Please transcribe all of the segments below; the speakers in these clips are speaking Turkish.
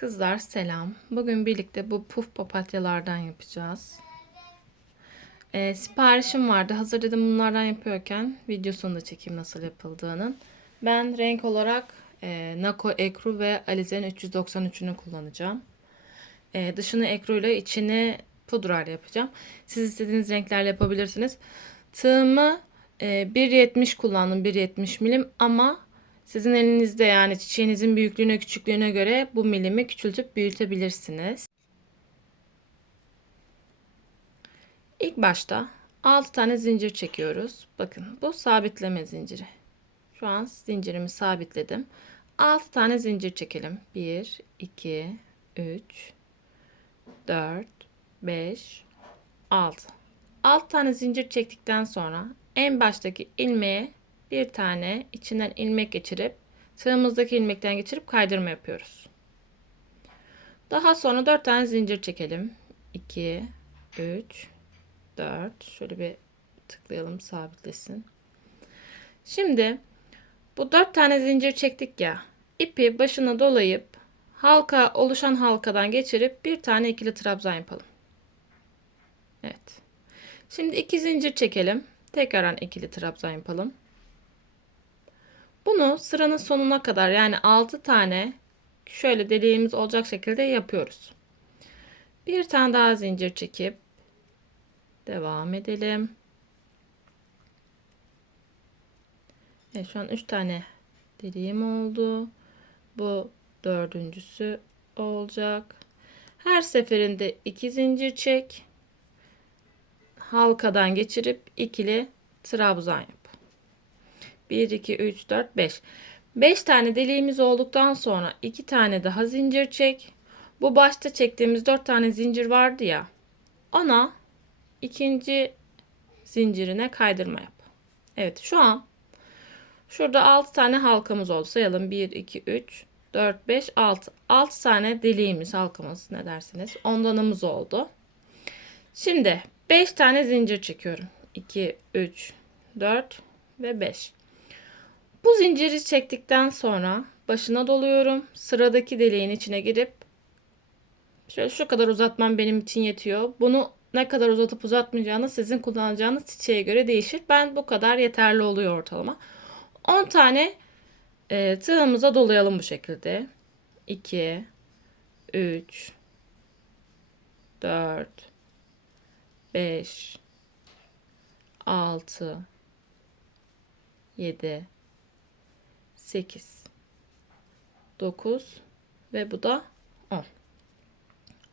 Kızlar selam. Bugün birlikte bu puf papatyalardan yapacağız. Ee, siparişim vardı. Hazır dedim bunlardan yapıyorken videosunu da çekeyim nasıl yapıldığının. Ben renk olarak e, Nako Ekru ve Alize'nin 393'ünü kullanacağım. E, dışını ekru ile içini pudrayla yapacağım. Siz istediğiniz renklerle yapabilirsiniz. Tığımı e, 1.70 kullandım. 1.70 milim ama sizin elinizde yani çiçeğinizin büyüklüğüne küçüklüğüne göre bu milimi küçültüp büyütebilirsiniz. İlk başta 6 tane zincir çekiyoruz. Bakın bu sabitleme zinciri. Şu an zincirimi sabitledim. 6 tane zincir çekelim. 1, 2, 3, 4, 5, 6. 6 tane zincir çektikten sonra en baştaki ilmeğe bir tane içinden ilmek geçirip tığımızdaki ilmekten geçirip kaydırma yapıyoruz. Daha sonra 4 tane zincir çekelim. 2, 3, 4. Şöyle bir tıklayalım sabitlesin. Şimdi bu 4 tane zincir çektik ya. ipi başına dolayıp halka oluşan halkadan geçirip bir tane ikili trabzan yapalım. Evet. Şimdi iki zincir çekelim. Tekrardan ikili trabzan yapalım. Bunu sıranın sonuna kadar yani 6 tane şöyle deliğimiz olacak şekilde yapıyoruz. Bir tane daha zincir çekip devam edelim. Evet, şu an 3 tane deliğim oldu. Bu dördüncüsü olacak. Her seferinde 2 zincir çek. Halkadan geçirip ikili trabzan yap. 1, 2, 3, 4, 5. 5 tane deliğimiz olduktan sonra 2 tane daha zincir çek. Bu başta çektiğimiz 4 tane zincir vardı ya. Ona ikinci zincirine kaydırma yap. Evet şu an şurada 6 tane halkamız oldu. Sayalım 1, 2, 3, 4, 5, 6. 6 tane deliğimiz halkamız ne dersiniz? Ondanımız oldu. Şimdi 5 tane zincir çekiyorum. 2, 3, 4 ve 5. Bu zinciri çektikten sonra başına doluyorum. Sıradaki deliğin içine girip şöyle şu kadar uzatmam benim için yetiyor. Bunu ne kadar uzatıp uzatmayacağınız sizin kullanacağınız çiçeğe göre değişir. Ben bu kadar yeterli oluyor ortalama. 10 tane e, tığımıza dolayalım bu şekilde. 2 3 4 5 6 7 8 9 ve bu da 10.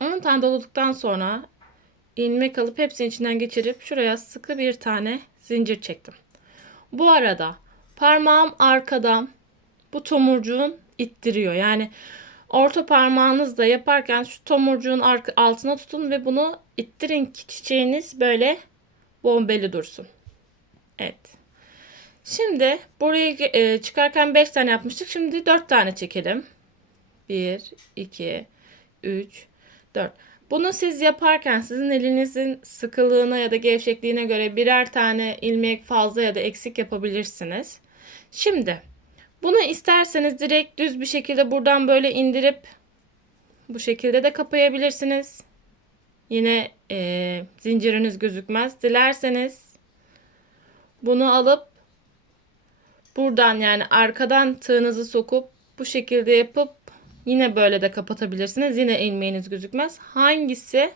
10 tane doladıktan sonra ilmek alıp hepsinin içinden geçirip şuraya sıkı bir tane zincir çektim. Bu arada parmağım arkadan bu tomurcuğun ittiriyor. Yani orta parmağınızla yaparken şu tomurcuğun altına tutun ve bunu ittirin ki çiçeğiniz böyle bombeli dursun. Evet. Şimdi burayı e, çıkarken 5 tane yapmıştık. Şimdi 4 tane çekelim. 1, 2, 3, 4. Bunu siz yaparken sizin elinizin sıkılığına ya da gevşekliğine göre birer tane ilmek fazla ya da eksik yapabilirsiniz. Şimdi bunu isterseniz direkt düz bir şekilde buradan böyle indirip bu şekilde de kapayabilirsiniz. Yine e, zinciriniz gözükmez. Dilerseniz bunu alıp buradan yani arkadan tığınızı sokup bu şekilde yapıp yine böyle de kapatabilirsiniz. Yine ilmeğiniz gözükmez. Hangisi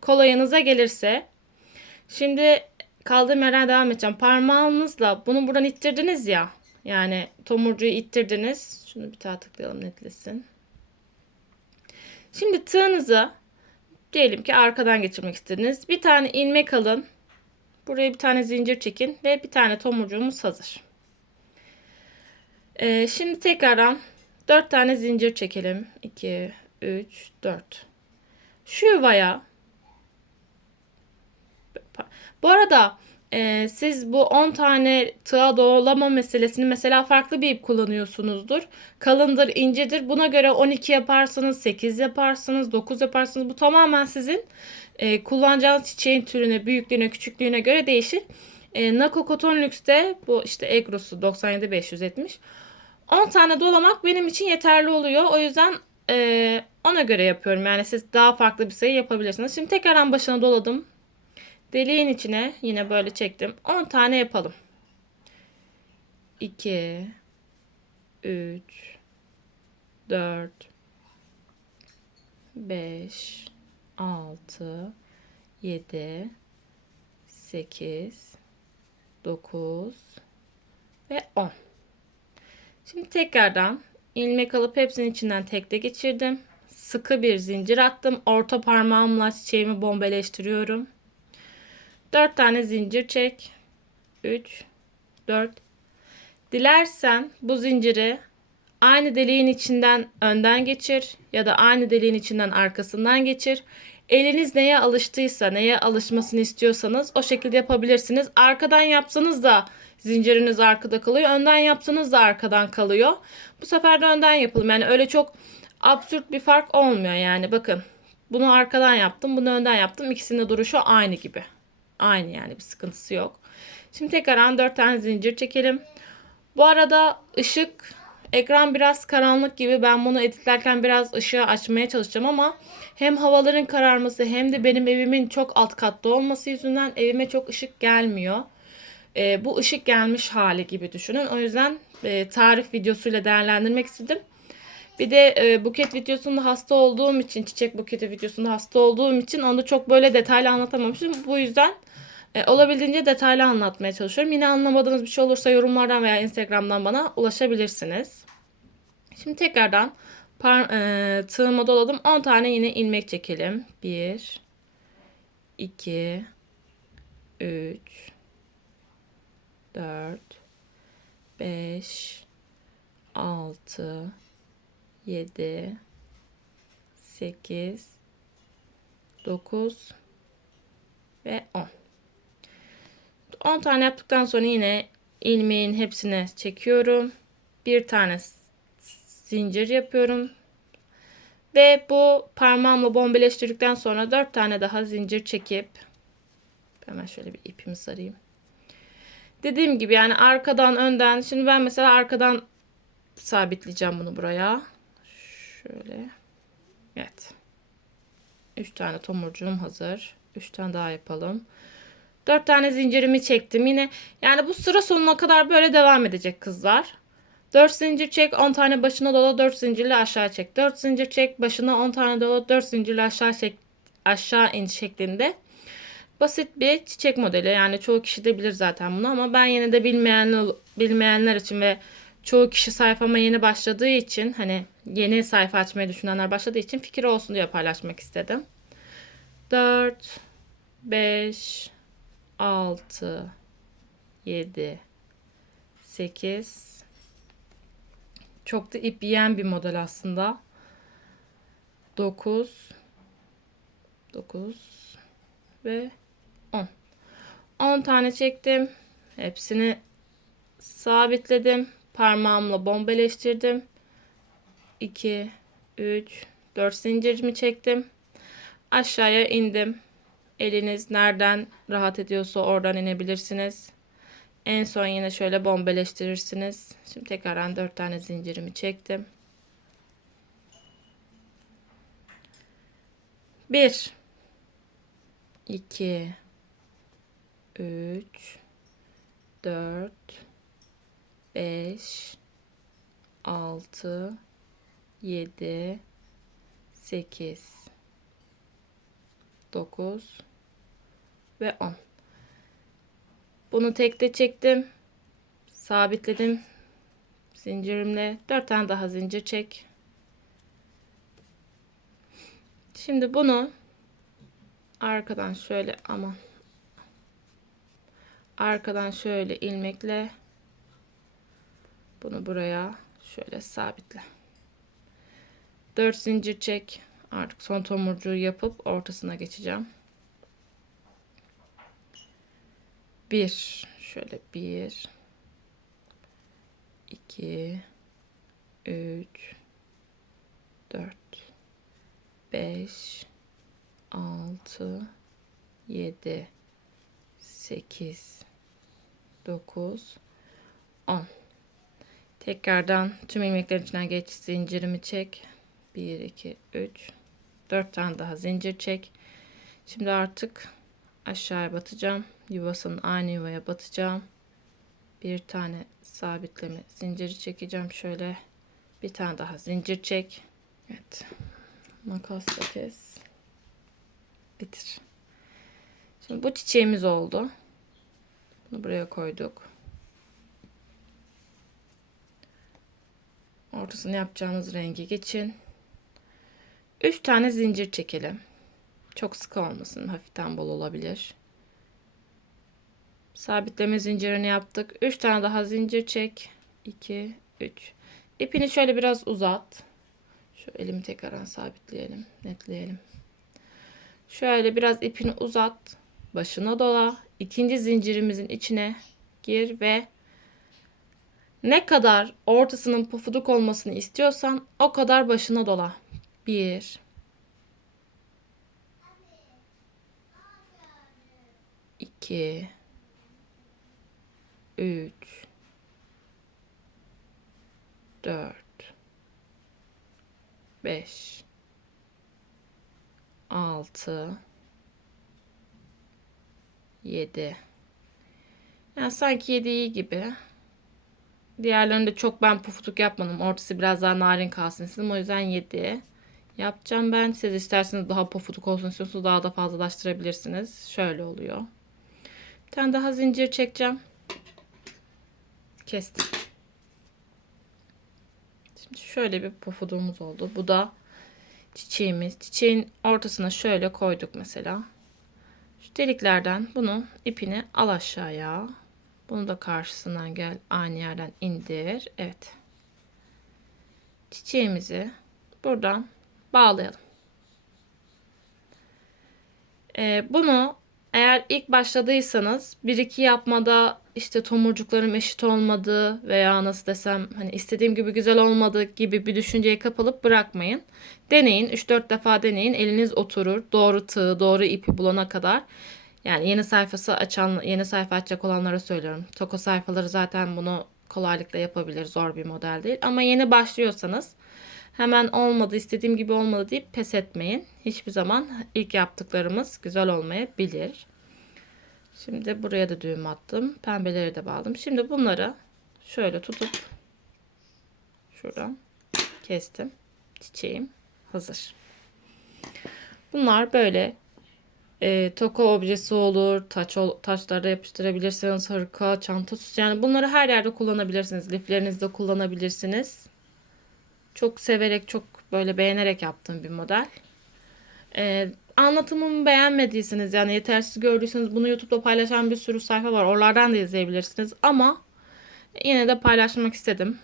kolayınıza gelirse. Şimdi kaldığım yerden devam edeceğim. Parmağınızla bunu buradan ittirdiniz ya. Yani tomurcuyu ittirdiniz. Şunu bir daha tıklayalım netlesin. Şimdi tığınızı diyelim ki arkadan geçirmek istediniz. Bir tane ilmek alın. Buraya bir tane zincir çekin ve bir tane tomurcuğumuz hazır. Ee, şimdi tekrardan 4 tane zincir çekelim. 2, 3, 4. Şu yuvaya bu arada e, siz bu 10 tane tığa doğlama meselesini mesela farklı bir ip kullanıyorsunuzdur. Kalındır, incedir. Buna göre 12 yaparsınız, 8 yaparsınız, 9 yaparsınız. Bu tamamen sizin e, kullanacağınız çiçeğin türüne, büyüklüğüne, küçüklüğüne göre değişir. E, Nako Cotton Luxe'de bu işte Egros'u 97570 10 tane dolamak benim için yeterli oluyor. O yüzden e, ona göre yapıyorum. Yani siz daha farklı bir sayı yapabilirsiniz. Şimdi tekrardan başına doladım. Deliğin içine yine böyle çektim. 10 tane yapalım. 2 3 4 5 6 7 8 9 ve 10. Şimdi tekrardan ilmek alıp hepsinin içinden tekte geçirdim. Sıkı bir zincir attım. Orta parmağımla çiçeğimi bombeleştiriyorum. 4 tane zincir çek. 3 4 Dilersen bu zinciri aynı deliğin içinden önden geçir ya da aynı deliğin içinden arkasından geçir. Eliniz neye alıştıysa, neye alışmasını istiyorsanız o şekilde yapabilirsiniz. Arkadan yapsanız da zinciriniz arkada kalıyor. Önden yapsanız da arkadan kalıyor. Bu sefer de önden yapalım. Yani öyle çok absürt bir fark olmuyor yani. Bakın bunu arkadan yaptım, bunu önden yaptım. İkisinin de duruşu aynı gibi. Aynı yani bir sıkıntısı yok. Şimdi tekrar 4 tane zincir çekelim. Bu arada ışık ekran biraz karanlık gibi. Ben bunu editlerken biraz ışığı açmaya çalışacağım ama hem havaların kararması hem de benim evimin çok alt katta olması yüzünden evime çok ışık gelmiyor. E, bu ışık gelmiş hali gibi düşünün. O yüzden e, tarif videosuyla değerlendirmek istedim. Bir de e, buket videosunda hasta olduğum için, çiçek buketi videosunda hasta olduğum için onu çok böyle detaylı anlatamamışım. Bu yüzden e, olabildiğince detaylı anlatmaya çalışıyorum. Yine anlamadığınız bir şey olursa yorumlardan veya Instagram'dan bana ulaşabilirsiniz. Şimdi tekrardan par, e, tığıma doladım. 10 tane yine ilmek çekelim. 1 2 3 4 5 6 7 8 9 ve 10 10 tane yaptıktan sonra yine ilmeğin hepsine çekiyorum. Bir tane zincir yapıyorum. Ve bu parmağımla bombeleştirdikten sonra 4 tane daha zincir çekip hemen şöyle bir ipimi sarayım. Dediğim gibi yani arkadan önden şimdi ben mesela arkadan sabitleyeceğim bunu buraya. Şöyle. Evet. 3 tane tomurcuğum hazır. 3 tane daha yapalım. 4 tane zincirimi çektim. Yine yani bu sıra sonuna kadar böyle devam edecek kızlar. 4 zincir çek, 10 tane başına dola, 4 zincirle aşağı çek. 4 zincir çek, başına 10 tane dola, 4 zincirle aşağı çek, aşağı in şeklinde. Basit bir çiçek modeli. Yani çoğu kişi de bilir zaten bunu ama ben yine de bilmeyen bilmeyenler için ve çoğu kişi sayfama yeni başladığı için hani yeni sayfa açmayı düşünenler başladığı için fikir olsun diye paylaşmak istedim. 4 5 6 7 8 çok da ip yiyen bir model aslında. 9 9 ve 10. 10 tane çektim. Hepsini sabitledim. Parmağımla bombeleştirdim. 2 3 4 zincirimi çektim. Aşağıya indim. Eliniz nereden rahat ediyorsa oradan inebilirsiniz. En son yine şöyle bombeleştirirsiniz. Şimdi tekrardan 4 tane zincirimi çektim. 1 2 3 4 5 6 7 8 9 ve 10 bunu tekte çektim. Sabitledim. Zincirimle 4 tane daha zincir çek. Şimdi bunu arkadan şöyle ama arkadan şöyle ilmekle bunu buraya şöyle sabitle. 4 zincir çek. Artık son tomurcuğu yapıp ortasına geçeceğim. Bir. Şöyle bir. İki. Üç. Dört. Beş. Altı. Yedi. Sekiz. Dokuz. On. Tekrardan tüm ilmeklerin içinden geç. Zincirimi çek. 1, 2, 3, 4 tane daha zincir çek. Şimdi artık aşağıya batacağım. Yuvasının aynı yuvaya batacağım. Bir tane sabitleme zinciri çekeceğim şöyle. Bir tane daha zincir çek. Evet. Makasla kes. Bitir. Şimdi bu çiçeğimiz oldu. Bunu buraya koyduk. Ortasını yapacağınız rengi geçin. 3 tane zincir çekelim. Çok sıkı olmasın. Hafiften bol olabilir. Sabitleme zincirini yaptık. 3 tane daha zincir çek. 2, 3. İpini şöyle biraz uzat. Şu elimi tekrar sabitleyelim. Netleyelim. Şöyle biraz ipini uzat. Başına dola. İkinci zincirimizin içine gir ve ne kadar ortasının pufuduk olmasını istiyorsan o kadar başına dola. 1 2 3 4 5 6 7 yani sanki 7 iyi gibi. Diğerlerinde çok ben pufuduk yapmadım. Ortası biraz daha narin kalsın istedim. O yüzden 7 yapacağım ben. Siz isterseniz daha pufuduk olsun istiyorsanız daha da fazlalaştırabilirsiniz. Şöyle oluyor. Bir tane daha zincir çekeceğim. Kestim. Şimdi şöyle bir pufuduğumuz oldu. Bu da çiçeğimiz. Çiçeğin ortasına şöyle koyduk mesela. Şu deliklerden bunu ipini al aşağıya. Bunu da karşısından gel aynı yerden indir. Evet. Çiçeğimizi buradan bağlayalım. Ee, bunu eğer ilk başladıysanız bir iki yapmada işte tomurcuklarım eşit olmadı veya nasıl desem hani istediğim gibi güzel olmadı gibi bir düşünceye kapılıp bırakmayın. Deneyin 3-4 defa deneyin eliniz oturur doğru tığ doğru ipi bulana kadar. Yani yeni sayfası açan yeni sayfa açacak olanlara söylüyorum. Toko sayfaları zaten bunu kolaylıkla yapabilir zor bir model değil. Ama yeni başlıyorsanız hemen olmadı istediğim gibi olmadı deyip pes etmeyin. Hiçbir zaman ilk yaptıklarımız güzel olmayabilir. Şimdi buraya da düğüm attım. Pembeleri de bağladım. Şimdi bunları şöyle tutup şuradan kestim. Çiçeğim hazır. Bunlar böyle e, toka objesi olur. Taç, taçlara yapıştırabilirsiniz. Hırka, çanta süsü. Yani bunları her yerde kullanabilirsiniz. Liflerinizde kullanabilirsiniz. Çok severek, çok böyle beğenerek yaptığım bir model. E, anlatımımı beğenmediyseniz yani yetersiz gördüyseniz bunu YouTube'da paylaşan bir sürü sayfa var. Oralardan da izleyebilirsiniz. Ama yine de paylaşmak istedim.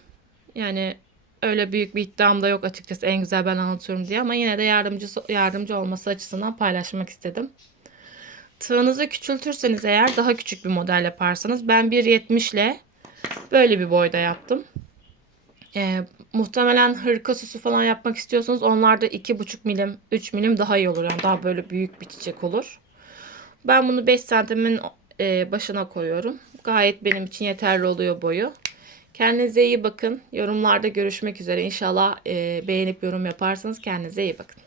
Yani öyle büyük bir iddiam da yok açıkçası en güzel ben anlatıyorum diye ama yine de yardımcı yardımcı olması açısından paylaşmak istedim. Tığınızı küçültürseniz eğer daha küçük bir model yaparsanız ben 1.70 ile böyle bir boyda yaptım. Ee, muhtemelen hırka süsü falan yapmak istiyorsanız onlarda 2,5 milim 3 milim daha iyi olur. Yani daha böyle büyük bir çiçek olur. Ben bunu 5 santimin e, başına koyuyorum. Gayet benim için yeterli oluyor boyu. Kendinize iyi bakın. Yorumlarda görüşmek üzere. İnşallah e, beğenip yorum yaparsanız kendinize iyi bakın.